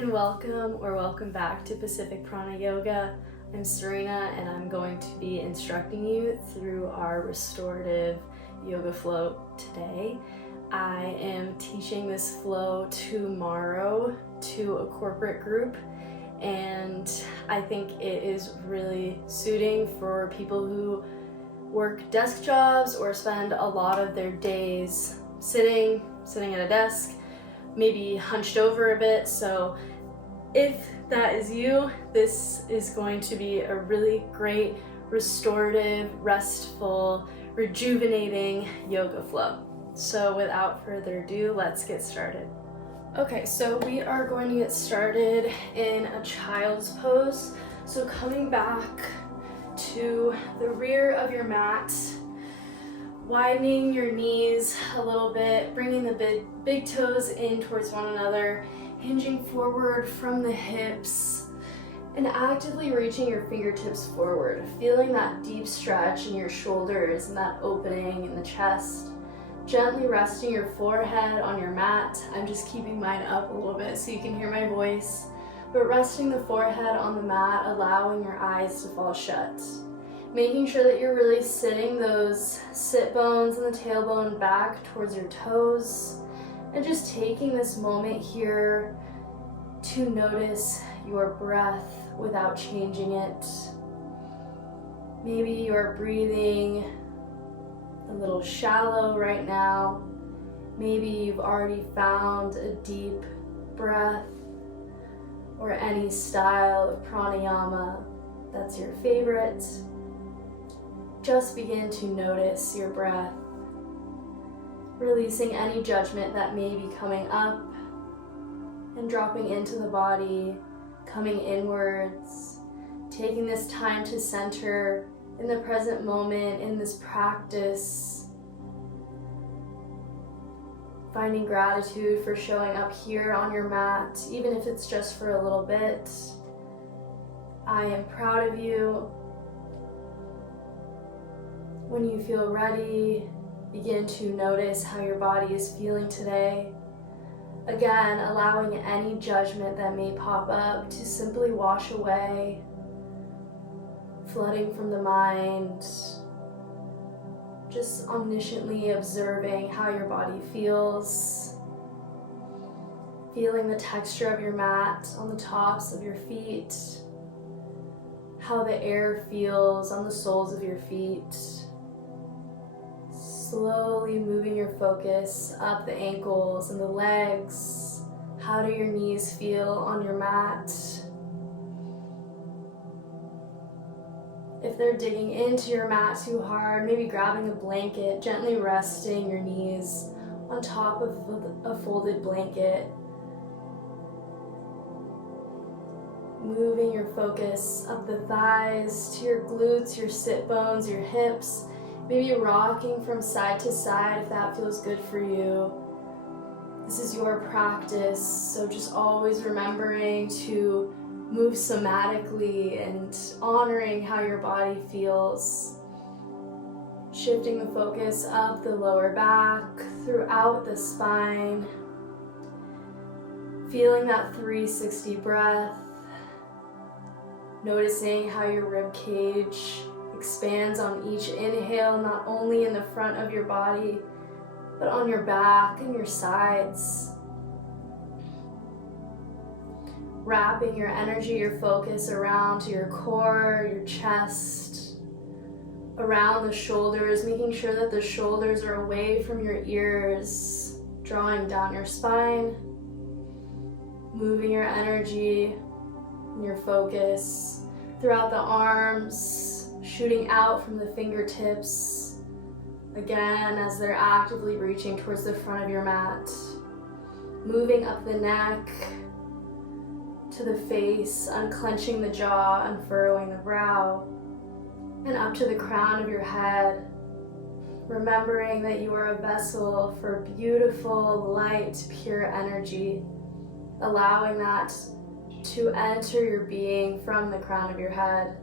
and welcome back to Pacific Prana Yoga. I'm Cyrena and I'm going to be instructing you through our restorative yoga flow today. I am teaching this flow tomorrow to a corporate group, and I think it is really suiting for people who work desk jobs or spend a lot of their days sitting at a desk, maybe hunched over a bit. So if that is you, this is going to be a really great restorative, restful, rejuvenating yoga flow. So without further ado, let's get started. Okay, so we are going to get started in a child's pose. So coming back to the rear of your mat, widening your knees a little bit, bringing the big toes in towards one another, hinging forward from the hips, and actively reaching your fingertips forward, feeling that deep stretch in your shoulders and that opening in the chest. Gently resting your forehead on your mat. I'm just keeping mine up a little bit so you can hear my voice, but resting the forehead on the mat, allowing your eyes to fall shut. Making sure that you're really sitting those sit bones and the tailbone back towards your toes, and just taking this moment here to notice your breath without changing it. Maybe you're breathing a little shallow right now. Maybe you've already found a deep breath or any style of pranayama that's your favorite. Just begin to notice your breath, releasing any judgment that may be coming up and dropping into the body, coming inwards, taking this time to center in the present moment, in this practice, finding gratitude for showing up here on your mat, even if it's just for a little bit. I am proud of you. When you feel ready, begin to notice how your body is feeling today. Again, allowing any judgment that may pop up to simply wash away, flooding from the mind, just omnisciently observing how your body feels, feeling the texture of your mat on the tops of your feet, how the air feels on the soles of your feet. Slowly moving your focus up the ankles and the legs. How do your knees feel on your mat? If they're digging into your mat too hard, maybe grabbing a blanket, gently resting your knees on top of a folded blanket. Moving your focus up the thighs to your glutes, your sit bones, your hips. Maybe rocking from side to side if that feels good for you. This is your practice, so just always remembering to move somatically and honoring how your body feels. Shifting the focus up the lower back, throughout the spine. Feeling that 360 breath. Noticing how your rib cage expands on each inhale, not only in the front of your body, but on your back and your sides. Wrapping your energy, your focus around to your core, your chest, around the shoulders, making sure that the shoulders are away from your ears, drawing down your spine, moving your energy and your focus throughout the arms, shooting out from the fingertips, again as they're actively reaching towards the front of your mat. Moving up the neck to the face, unclenching the jaw, unfurrowing the brow, and up to the crown of your head, remembering that you are a vessel for beautiful, light, pure energy, allowing that to enter your being from the crown of your head.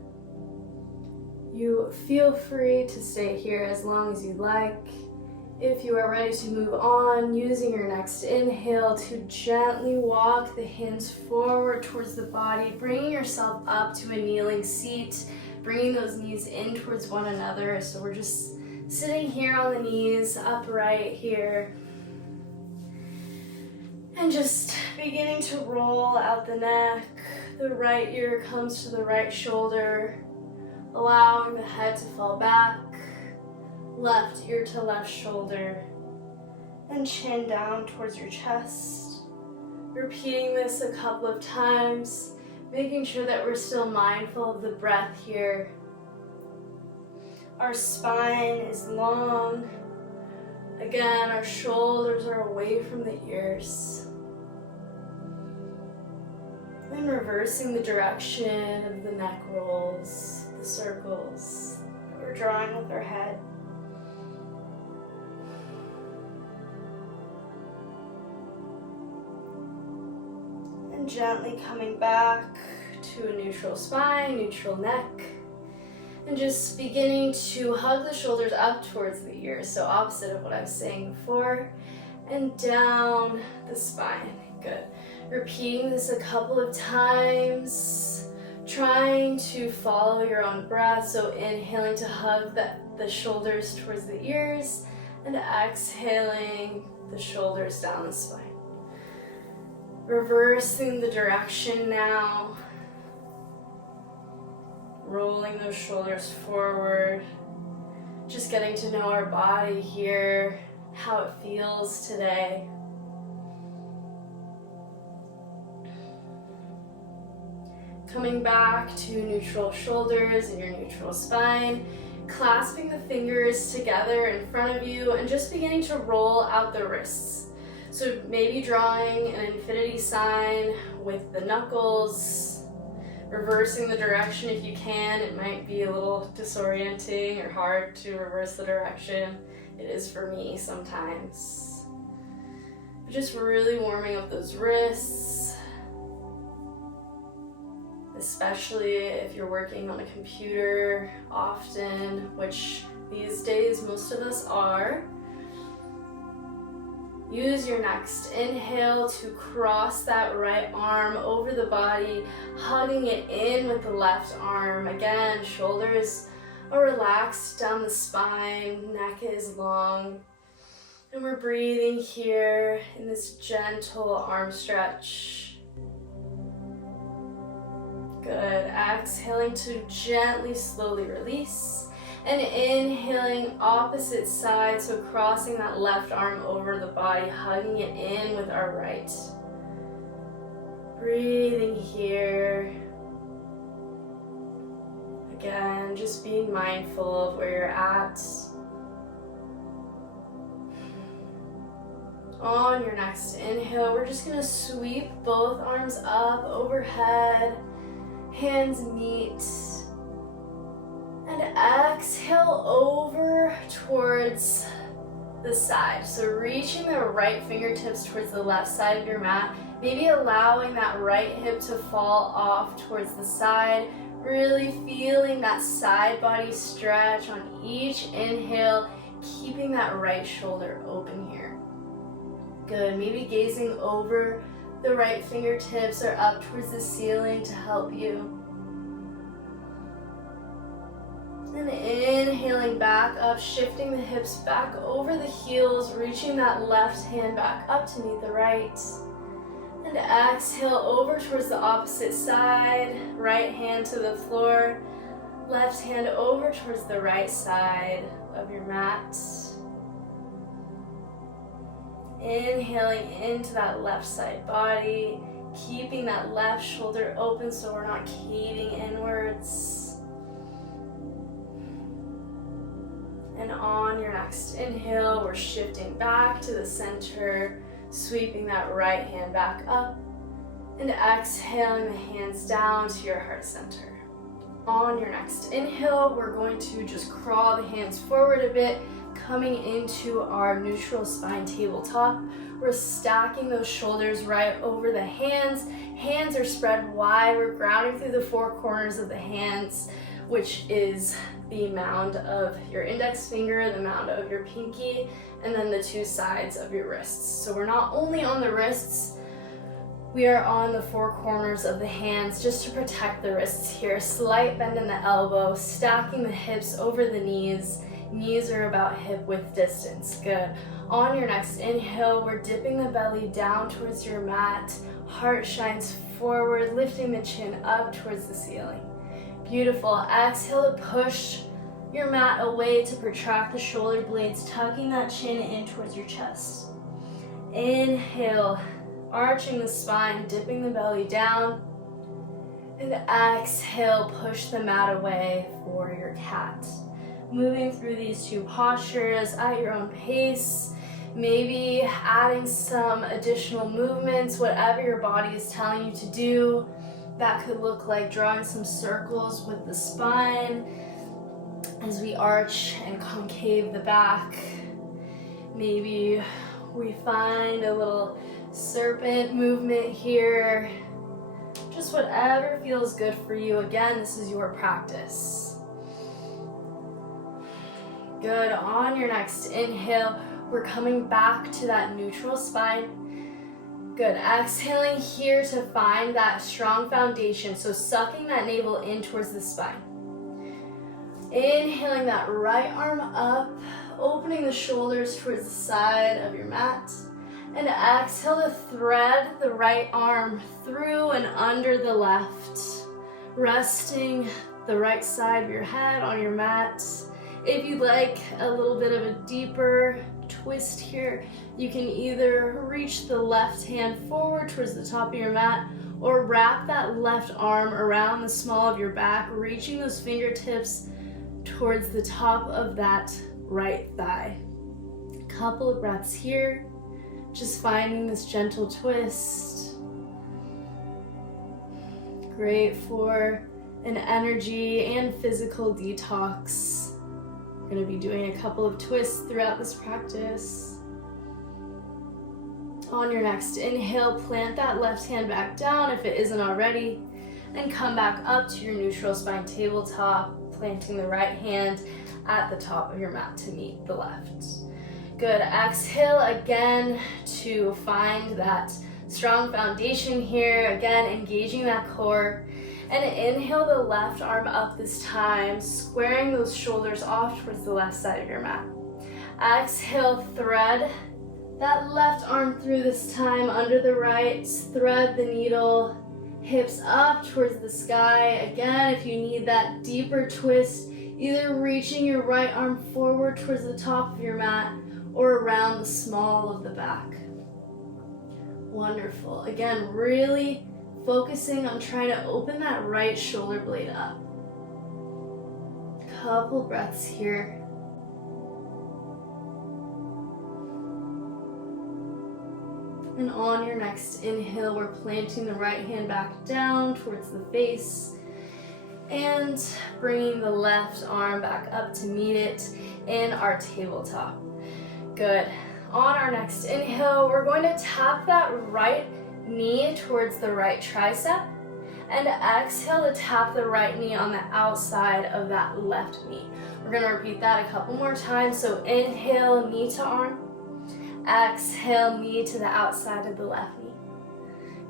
You feel free to stay here as long as you like. If you are ready to move on, using your next inhale to gently walk the hands forward towards the body, bringing yourself up to a kneeling seat, bringing those knees in towards one another. So we're just sitting here on the knees, upright here. And just beginning to roll out the neck. The right ear comes to the right shoulder, allowing the head to fall back. Left ear to left shoulder, and chin down towards your chest. Repeating this a couple of times, making sure that we're still mindful of the breath here. Our spine is long. Again, our shoulders are away from the ears. And reversing the direction of the neck rolls, the circles that we're drawing with our head. Gently coming back to a neutral spine, neutral neck, and just beginning to hug the shoulders up towards the ears, so opposite of what I was saying before, and down the spine. Good. Repeating this a couple of times, trying to follow your own breath, so inhaling to hug the shoulders towards the ears, and exhaling the shoulders down the spine. Reversing the direction now, rolling those shoulders forward, just getting to know our body here, how it feels today. Coming back to neutral shoulders and your neutral spine, clasping the fingers together in front of you and just beginning to roll out the wrists. So maybe drawing an infinity sign with the knuckles, reversing the direction if you can. It might be a little disorienting or hard to reverse the direction. It is for me sometimes. But just really warming up those wrists, especially if you're working on a computer often, which these days most of us are. Use your next inhale to cross that right arm over the body, hugging it in with the left arm. Again, shoulders are relaxed down the spine, neck is long. And we're breathing here in this gentle arm stretch. Good. Exhaling to gently, slowly release. And inhaling opposite side, so crossing that left arm over the body, hugging it in with our right. Breathing here. Again, just being mindful of where you're at. On your next inhale, we're just gonna sweep both arms up overhead, hands meet. And exhale over towards the side. So reaching the right fingertips towards the left side of your mat. Maybe allowing that right hip to fall off towards the side. Really feeling that side body stretch on each inhale. Keeping that right shoulder open here. Good. Maybe gazing over the right fingertips or up towards the ceiling to help you. And inhaling back up, shifting the hips back over the heels, reaching that left hand back up to meet the right. And exhale over towards the opposite side, right hand to the floor, left hand over towards the right side of your mat. Inhaling into that left side body, keeping that left shoulder open so we're not caving inwards. And on your next inhale, we're shifting back to the center, sweeping that right hand back up, and exhaling the hands down to your heart center. On your next inhale, we're going to just crawl the hands forward a bit, coming into our neutral spine tabletop. We're stacking those shoulders right over the hands. Hands are spread wide. We're grounding through the four corners of the hands. which is the mound of your index finger, the mound of your pinky, and then the two sides of your wrists. So we're not only on the wrists, we are on the four corners of the hands just to protect the wrists here. Slight bend in the elbow, stacking the hips over the knees. Knees are about hip width distance. Good. On your next inhale, we're dipping the belly down towards your mat. Heart shines forward, lifting the chin up towards the ceiling. Beautiful. Exhale to push your mat away to protract the shoulder blades, tucking that chin in towards your chest. Inhale, arching the spine, dipping the belly down. And exhale, push the mat away for your cat. Moving through these two postures at your own pace, maybe adding some additional movements, whatever your body is telling you to do. That could look like drawing some circles with the spine as we arch and concave the back. Maybe we find a little serpent movement here. Just whatever feels good for you. Again, this is your practice. Good. On your next inhale, we're coming back to that neutral spine. Good. Exhaling here to find that strong foundation. So sucking that navel in towards the spine. Inhaling that right arm up, opening the shoulders towards the side of your mat. And exhale to thread the right arm through and under the left. Resting the right side of your head on your mat. If you'd like a little bit of a deeper twist here, you can either reach the left hand forward towards the top of your mat or wrap that left arm around the small of your back, reaching those fingertips towards the top of that right thigh. Couple of breaths here, just finding this gentle twist. Great for an energy and physical detox. We're going to be doing a couple of twists throughout this practice. On your next inhale, plant that left hand back down if it isn't already, and come back up to your neutral spine tabletop, planting the right hand at the top of your mat to meet the left. Good. Exhale again to find that strong foundation here. Again, engaging that core. And inhale the left arm up this time, squaring those shoulders off towards the left side of your mat. Exhale, thread that left arm through this time under the right. Thread the needle, hips up towards the sky. Again, if you need that deeper twist, either reaching your right arm forward towards the top of your mat or around the small of the back. Wonderful. Again, really focusing on trying to open that right shoulder blade up. Couple breaths here. And on your next inhale, we're planting the right hand back down towards the face and bringing the left arm back up to meet it in our tabletop. Good. On our next inhale, we're going to tap that right knee towards the right tricep, and exhale to tap the right knee on the outside of that left knee. We're going to repeat that a couple more times. So inhale, knee to arm. Exhale, knee to the outside of the left knee.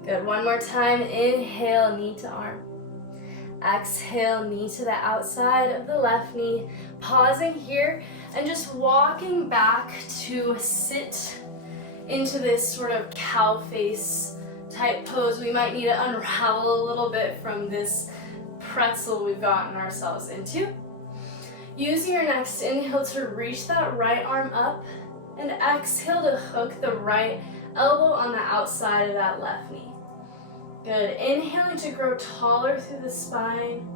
Good. One more time. Inhale, knee to arm. Exhale, knee to the outside of the left knee. Pausing here and just walking back to sit into this sort of cow face type pose. We might need to unravel a little bit from this pretzel we've gotten ourselves into. Using your next inhale to reach that right arm up, and exhale to hook the right elbow on the outside of that left knee. Good. Inhaling to grow taller through the spine,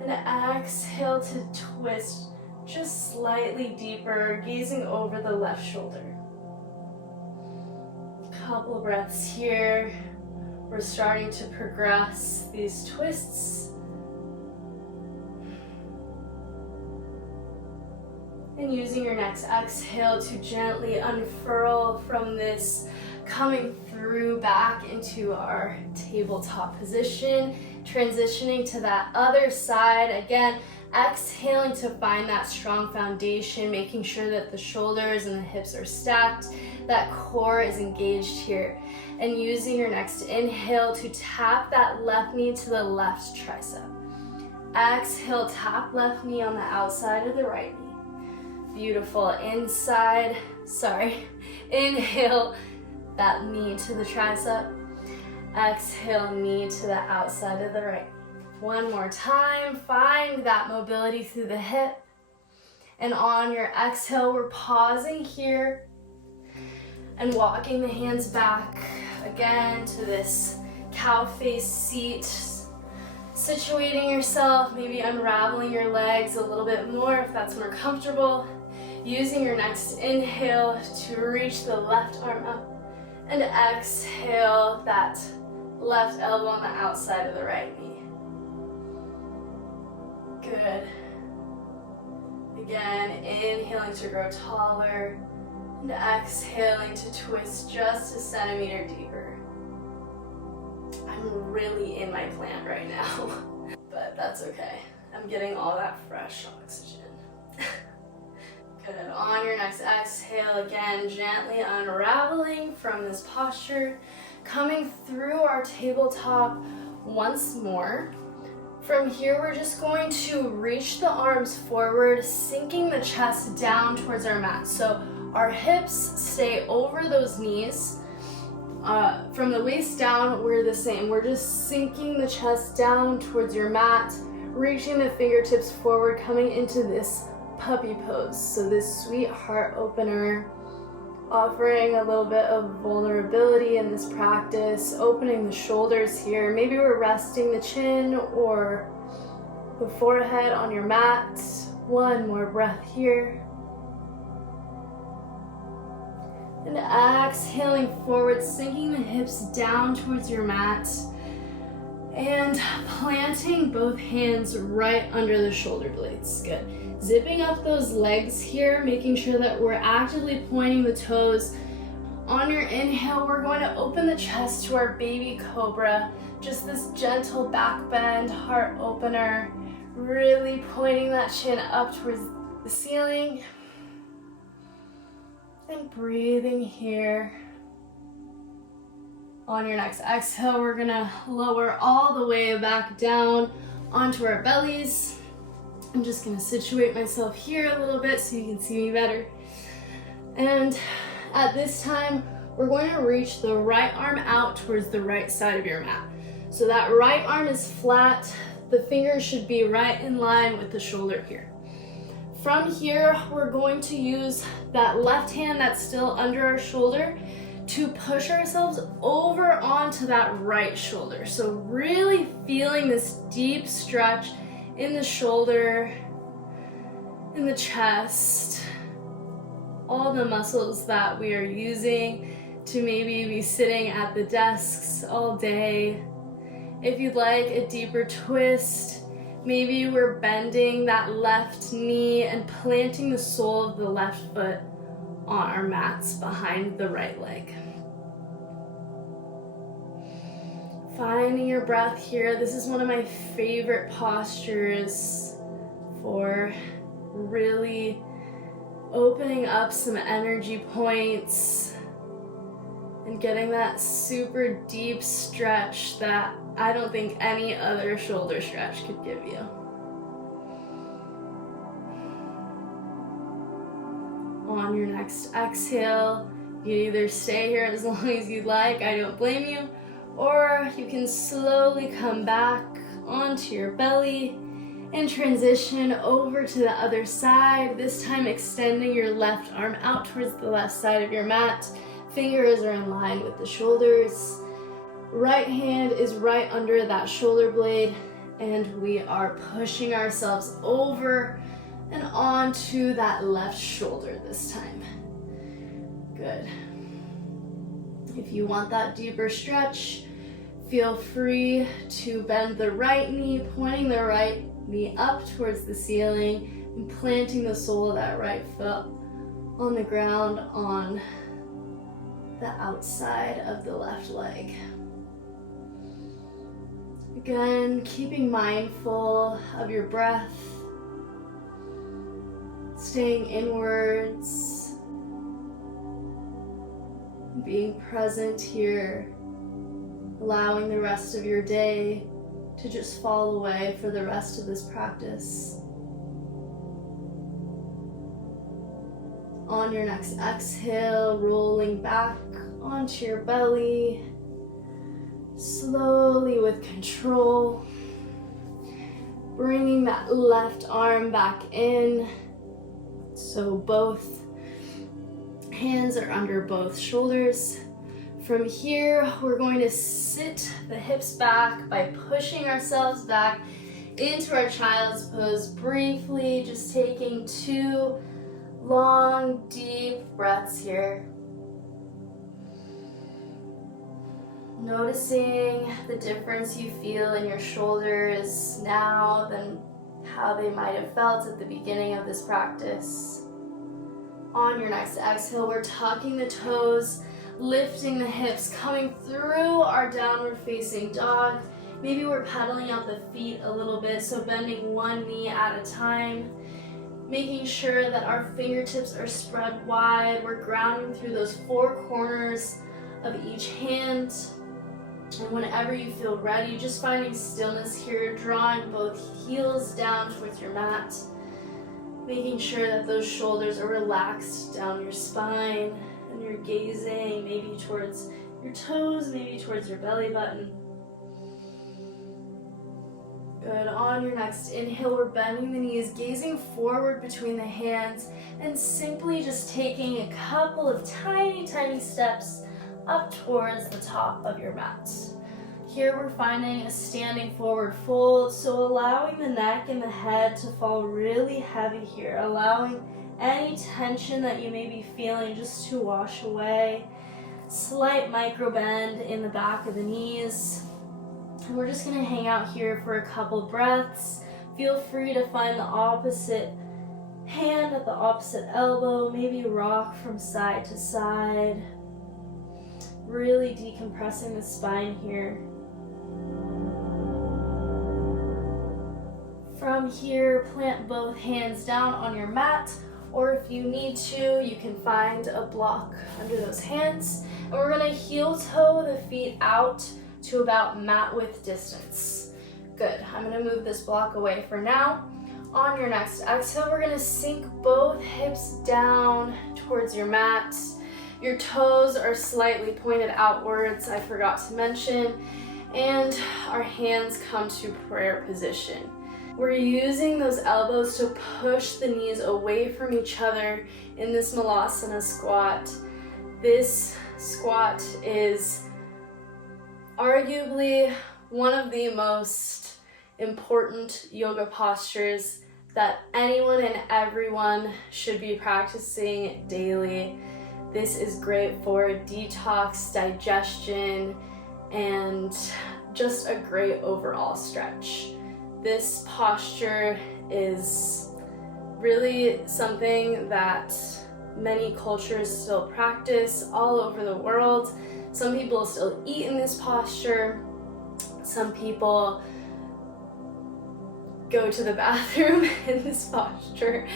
and exhale to twist just slightly deeper, gazing over the left shoulder. Couple breaths here. We're starting to progress these twists. And using your next exhale to gently unfurl from this, coming through back into our tabletop position, transitioning to that other side. Again, Exhaling to find that strong foundation, making sure that the shoulders and the hips are stacked, that core is engaged here. And using your next inhale to tap that left knee to the left tricep. Exhale, tap left knee on the outside of the right knee. Beautiful. Inhale that knee to the tricep. Exhale, knee to the outside of the right. One more time, find that mobility through the hip. And on your exhale, we're pausing here and walking the hands back again to this cow face seat. Situating yourself, maybe unraveling your legs a little bit more if that's more comfortable. Using your next inhale to reach the left arm up. And exhale that left elbow on the outside of the right knee. Good. Again, inhaling to grow taller and exhaling to twist just a centimeter deeper. I'm really in my plant right now, but that's okay. I'm getting all that fresh oxygen. Good. On your next exhale, again, gently unraveling from this posture, coming through our tabletop once more. From here, we're just going to reach the arms forward, sinking the chest down towards our mat. So our hips stay over those knees. From the waist down, we're the same. We're just sinking the chest down towards your mat, reaching the fingertips forward, coming into this puppy pose. So this sweet heart opener, offering a little bit of vulnerability in this practice, opening the shoulders here. Maybe we're resting the chin or the forehead on your mat. One more breath here. And exhaling forward, sinking the hips down towards your mat and planting both hands right under the shoulder blades. Good. Zipping up those legs here, making sure that we're actively pointing the toes. On your inhale, we're going to open the chest to our baby cobra. Just this gentle back bend, heart opener, really pointing that chin up towards the ceiling. And breathing here. On your next exhale, we're gonna lower all the way back down onto our bellies. I'm just gonna situate myself here a little bit so you can see me better. And at this time, we're going to reach the right arm out towards the right side of your mat. So that right arm is flat. The fingers should be right in line with the shoulder here. From here, we're going to use that left hand that's still under our shoulder to push ourselves over onto that right shoulder. So really feeling this deep stretch in the shoulder, in the chest, all the muscles that we are using to maybe be sitting at the desks all day. If you'd like a deeper twist, maybe we're bending that left knee and planting the sole of the left foot on our mats behind the right leg. Finding your breath here. This is one of my favorite postures for really opening up some energy points and getting that super deep stretch that I don't think any other shoulder stretch could give you. On your next exhale, you either stay here as long as you'd like, I don't blame you, or you can slowly come back onto your belly and transition over to the other side, this time extending your left arm out towards the left side of your mat. Fingers are in line with the shoulders. Right hand is right under that shoulder blade, and we are pushing ourselves over and onto that left shoulder this time. Good. If you want that deeper stretch, feel free to bend the right knee, pointing the right knee up towards the ceiling and planting the sole of that right foot on the ground on the outside of the left leg. Again, keeping mindful of your breath, staying inwards, being present here, allowing the rest of your day to just fall away for the rest of this practice. On your next exhale, rolling back onto your belly, slowly with control, bringing that left arm back in. So both hands are under both shoulders. From here, we're going to sit the hips back by pushing ourselves back into our child's pose briefly, just taking 2 long, deep breaths here. Noticing the difference you feel in your shoulders now than how they might have felt at the beginning of this practice. On your next exhale, we're tucking the toes, lifting the hips, coming through our downward facing dog. Maybe we're pedaling out the feet a little bit, so bending one knee at a time. Making sure that our fingertips are spread wide. We're grounding through those 4 corners of each hand. And whenever you feel ready, just finding stillness here, drawing both heels down towards your mat. Making sure that those shoulders are relaxed down your spine and you're gazing maybe towards your toes, maybe towards your belly button. Good. On your next inhale, we're bending the knees, gazing forward between the hands, and simply just taking a couple of tiny, tiny steps up towards the top of your mat. Here we're finding a standing forward fold, so allowing the neck and the head to fall really heavy here, allowing any tension that you may be feeling just to wash away. Slight micro bend in the back of the knees. And we're just going to hang out here for a couple breaths. Feel free to find the opposite hand at the opposite elbow, maybe rock from side to side. Really decompressing the spine here. From here, plant both hands down on your mat, or if you need to, you can find a block under those hands. And we're going to heel toe the feet out to about mat width distance. Good. I'm going to move this block away for now. On your next exhale, we're going to sink both hips down towards your mat. Your toes are slightly pointed outwards, I forgot to mention, and our hands come to prayer position. We're using those elbows to push the knees away from each other in this Malasana squat. This squat is arguably one of the most important yoga postures that anyone and everyone should be practicing daily. This is great for detox, digestion, and just a great overall stretch. This posture is really something that many cultures still practice all over the world. Some people still eat in this posture. Some people go to the bathroom in this posture.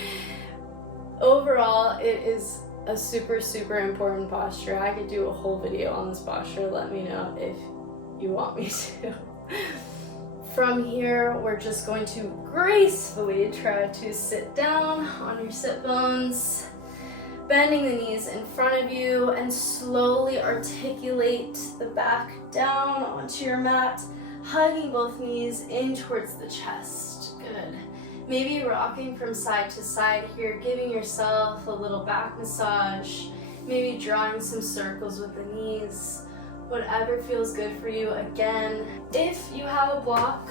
Overall, it is a super, super important posture. I could do a whole video on this posture. Let me know if you want me to. From here, we're just going to gracefully try to sit down on your sit bones, bending the knees in front of you, and slowly articulate the back down onto your mat, hugging both knees in towards the chest. Good. Maybe rocking from side to side here, giving yourself a little back massage, maybe drawing some circles with the knees. Whatever feels good for you. Again, if you have a block,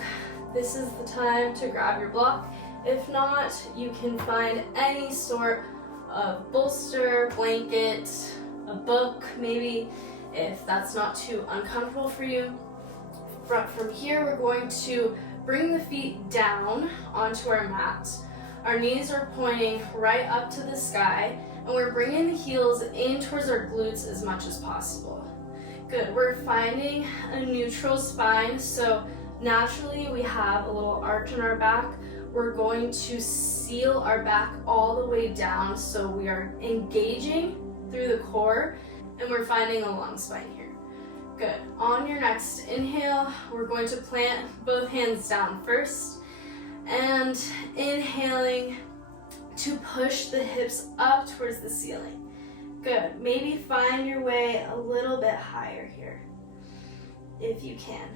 this is the time to grab your block. If not, you can find any sort of bolster, blanket, a book maybe, if that's not too uncomfortable for you. From here, we're going to bring the feet down onto our mat. Our knees are pointing right up to the sky, and we're bringing the heels in towards our glutes as much as possible. Good. We're finding a neutral spine, so Naturally, we have a little arch in our back. We're going to seal our back all the way down so we are engaging through the core and we're finding a long spine here. Good. On your next inhale, we're going to plant both hands down first and inhaling to push the hips up towards the ceiling. Good. Maybe find your way a little bit higher here if you can.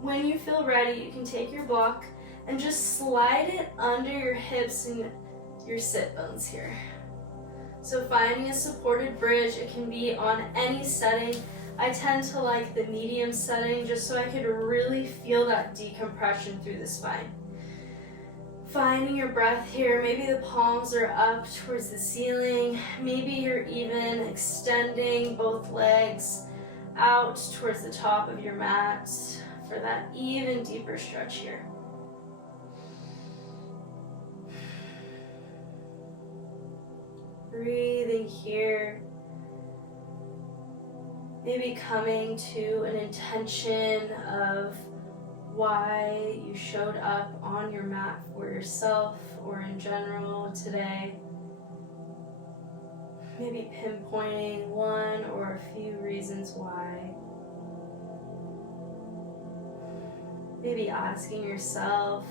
When you feel ready, you can take your block and just slide it under your hips and your sit bones here. So finding a supported bridge, it can be on any setting. I tend to like the medium setting just so I could really feel that decompression through the spine. Finding your breath here, maybe the palms are up towards the ceiling, maybe you're even extending both legs out towards the top of your mat for that even deeper stretch here. Breathing here, maybe coming to an intention of why you showed up on your mat for yourself or in general today. Maybe pinpointing one or a few reasons why. Maybe asking yourself,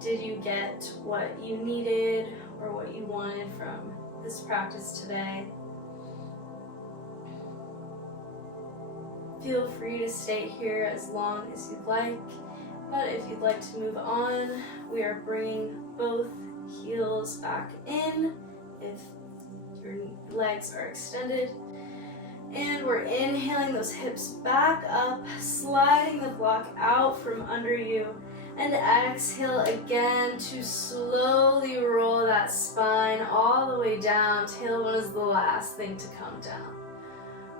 did you get what you needed or what you wanted from this practice today? Feel free to stay here as long as you'd like, but if you'd like to move on, we are bringing both heels back in if your legs are extended. And we're inhaling those hips back up, sliding the block out from under you, and exhale again to slowly roll that spine all the way down. Tailbone is the last thing to come down.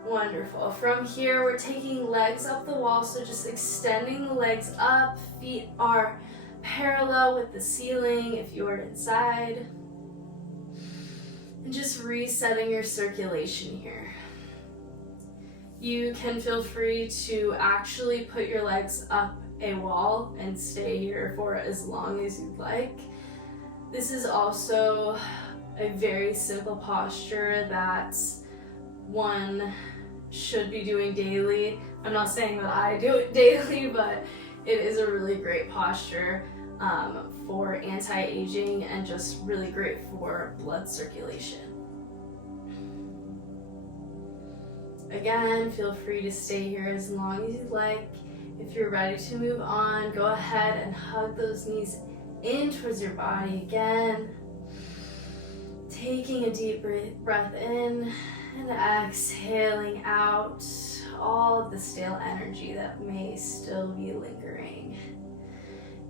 Wonderful. From here, we're taking legs up the wall, so just extending the legs up. Feet are parallel with the ceiling if you're inside. And just resetting your circulation here. You can feel free to actually put your legs up a wall and stay here for as long as you'd like. This is also a very simple posture that one should be doing daily. I'm not saying that I do it daily, but it is a really great posture for anti-aging and just really great for blood circulation. Again, feel free to stay here as long as you'd like. If you're ready to move on, go ahead and hug those knees in towards your body again. Taking a deep breath in and exhaling out all of the stale energy that may still be lingering.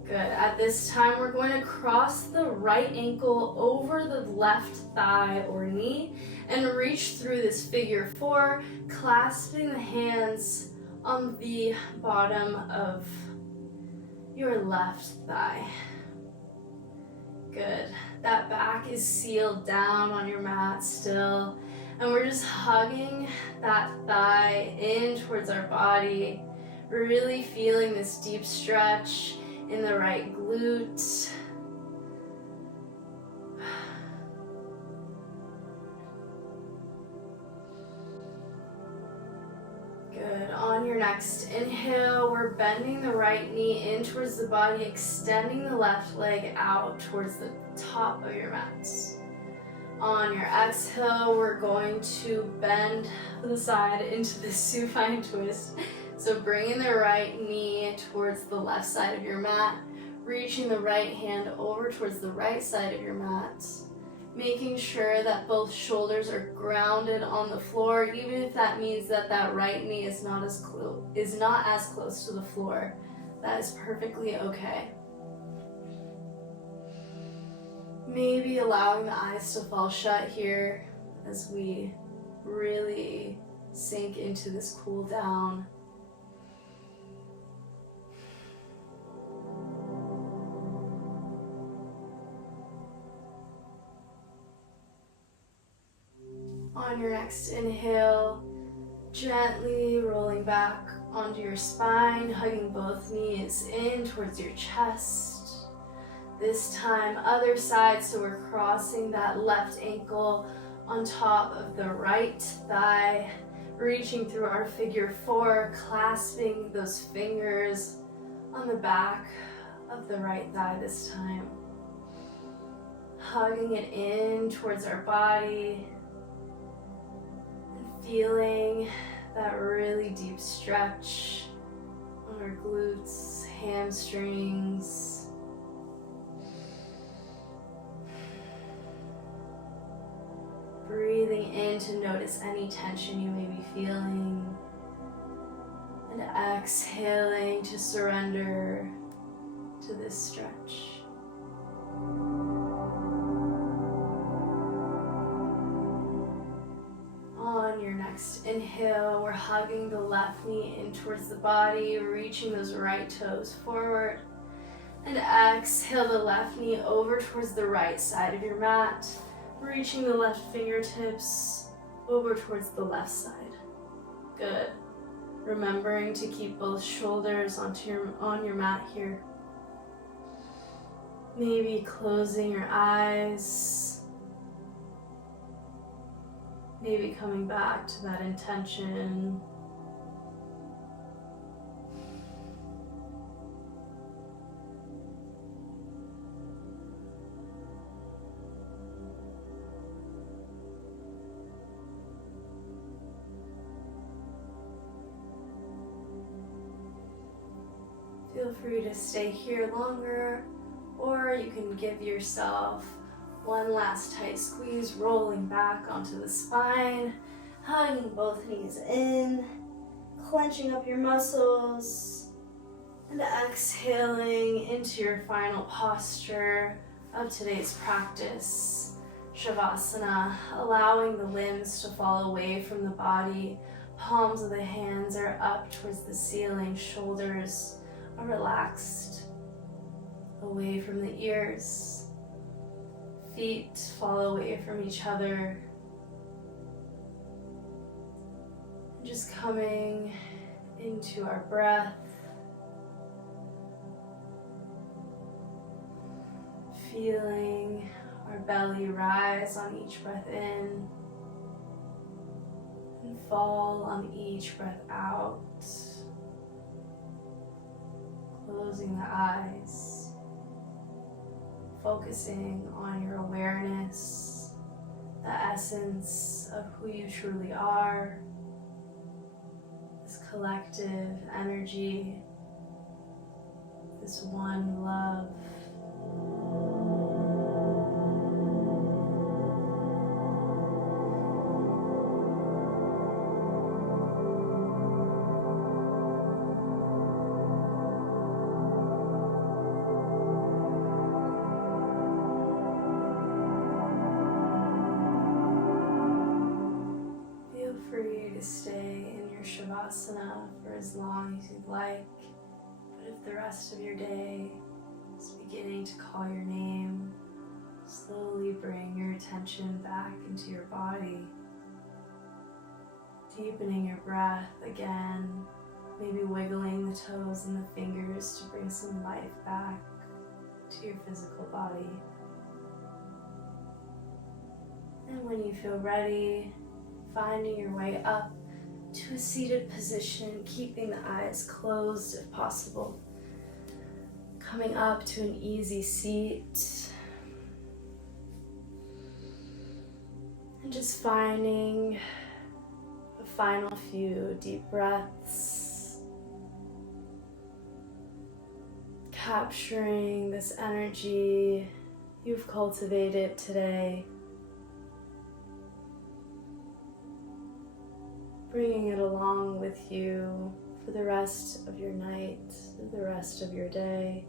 Good. At this time, we're going to cross the right ankle over the left thigh or knee and reach through this figure four, clasping the hands on the bottom of your left thigh. Good. That back is sealed down on your mat still, and we're just hugging that thigh in towards our body, really feeling this deep stretch in the right glute. Good. On your next inhale, we're bending the right knee in towards the body, extending the left leg out towards the top of your mat. On your exhale, we're going to bend to the side into the supine twist. So bringing the right knee towards the left side of your mat, reaching the right hand over towards the right side of your mat, making sure that both shoulders are grounded on the floor, even if that means that that right knee is not as close to the floor. That is perfectly okay. Maybe allowing the eyes to fall shut here as we really sink into this cool down. On your next inhale, gently rolling back onto your spine, hugging both knees in towards your chest. This time, other side, so we're crossing that left ankle on top of the right thigh, reaching through our figure four, clasping those fingers on the back of the right thigh this time. Hugging it in towards our body and feeling that really deep stretch on our glutes, hamstrings. Breathing in to notice any tension you may be feeling. And exhaling to surrender to this stretch. On your next inhale, we're hugging the left knee in towards the body, reaching those right toes forward. And exhale the left knee over towards the right side of your mat, reaching the left fingertips over towards the left side. Good. Remembering to keep both shoulders on your mat here. Maybe closing your eyes. Maybe coming back to that intention. Feel free to stay here longer, or you can give yourself one last tight squeeze, rolling back onto the spine, hugging both knees in, clenching up your muscles, and exhaling into your final posture of today's practice, Shavasana, allowing the limbs to fall away from the body. Palms of the hands are up towards the ceiling, shoulders are relaxed away from the ears. Feet fall away from each other. Just coming into our breath. Feeling our belly rise on each breath in and fall on each breath out. Closing the eyes, focusing on your awareness, the essence of who you truly are, this collective energy, this one love. Stay in your Shavasana for as long as you'd like, but if the rest of your day is beginning to call your name, slowly bring your attention back into your body, deepening your breath again, maybe wiggling the toes and the fingers to bring some life back to your physical body. And when you feel ready, finding your way up to a seated position, keeping the eyes closed if possible. Coming up to an easy seat. And just finding a final few deep breaths. Capturing this energy you've cultivated today. Bringing it along with you for the rest of your night, for the rest of your day.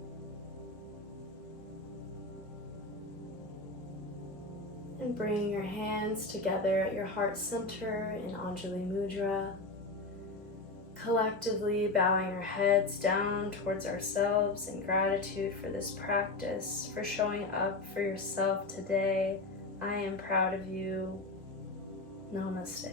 And bringing your hands together at your heart center in Anjali Mudra. Collectively bowing our heads down towards ourselves in gratitude for this practice, for showing up for yourself today. I am proud of you. Namaste.